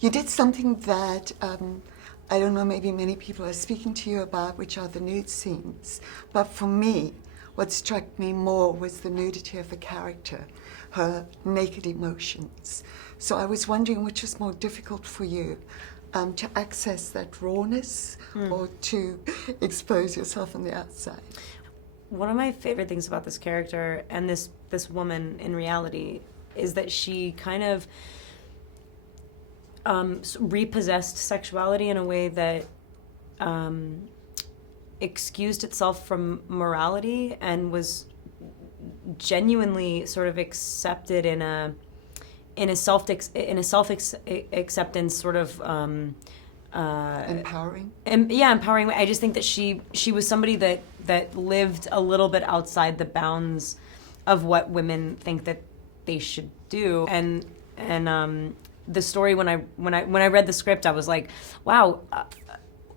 You did something that I don't know, maybe many people are speaking to you about, which are the nude scenes. But for me, what struck me more was the nudity of the character, her naked emotions. So I was wondering which was more difficult for you, to access that rawness or to expose yourself on the outside. One of my favorite things about this character and this woman in reality is that she kind of repossessed sexuality in a way that excused itself from morality and was genuinely sort of accepted in a self acceptance sort of Empowering? Empowering way. I just think that she was somebody that lived a little bit outside the bounds of what women think that they should do. And the story, when I read the script, I was like, wow,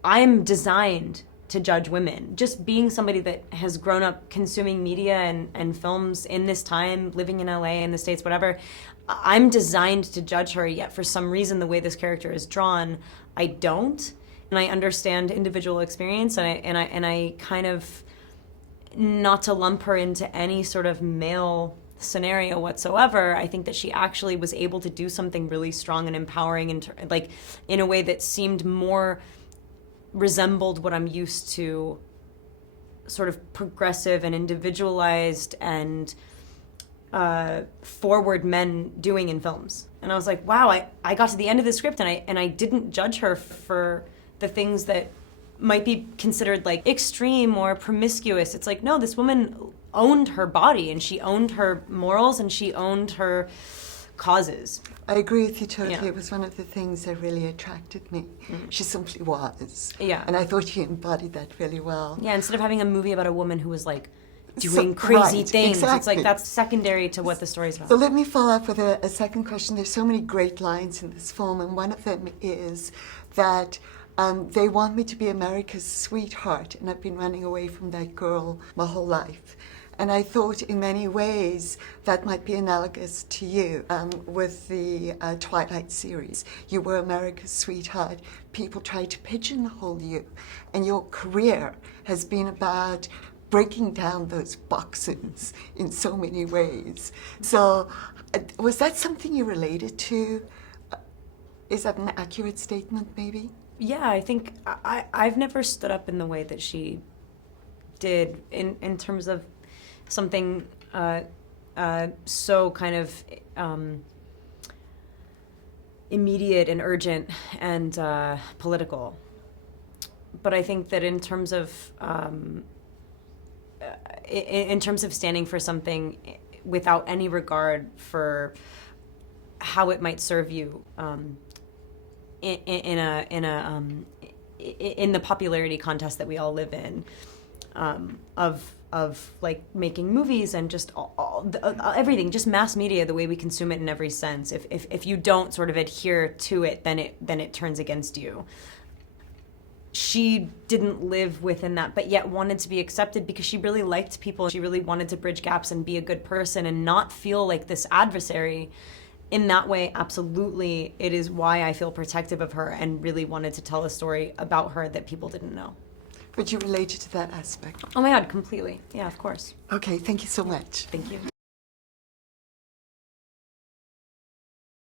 I'm designed to judge women. Just being somebody that has grown up consuming media and films in this time, living in LA, in the States, whatever, I'm designed to judge her, yet for some reason the way this character is drawn, I don't. And I understand individual experience, and I kind of, not to lump her into any sort of male scenario whatsoever, I think that she actually was able to do something really strong and empowering, in a way that seemed more resembled what I'm used to, sort of progressive and individualized and forward men doing in films. And I was like, wow, I got to the end of the script and I didn't judge her for the things that might be considered like extreme or promiscuous. It's like, no, this woman owned her body and she owned her morals and she owned her causes. I agree with you totally. Yeah. It was one of the things that really attracted me. She simply was. Yeah. And I thought she embodied that really well. Yeah, instead of having a movie about a woman who was like doing crazy right, things, exactly. It's like that's secondary to what the story's about. So let me follow up with a second question. There's so many great lines in this film, and one of them is that they want me to be America's sweetheart, and I've been running away from that girl my whole life. And I thought in many ways that might be analogous to you with the Twilight series. You were America's sweetheart. People tried to pigeonhole you. And your career has been about breaking down those boxes in so many ways. So was that something you related to? Is that an accurate statement, maybe? Yeah, I think I've never stood up in the way that she did in terms of something so kind of immediate and urgent and political. But I think that in terms of standing for something without any regard for how it might serve you in the popularity contest that we all live in, of like making movies and just everything, just mass media, the way we consume it in every sense. If you don't sort of adhere to it, then it turns against you. She didn't live within that, but yet wanted to be accepted because she really liked people. She really wanted to bridge gaps and be a good person and not feel like this adversary. In that way, absolutely, it is why I feel protective of her and really wanted to tell a story about her that people didn't know. But you related to that aspect. Oh my God, completely. Yeah, of course. Okay, thank you so much. Thank you.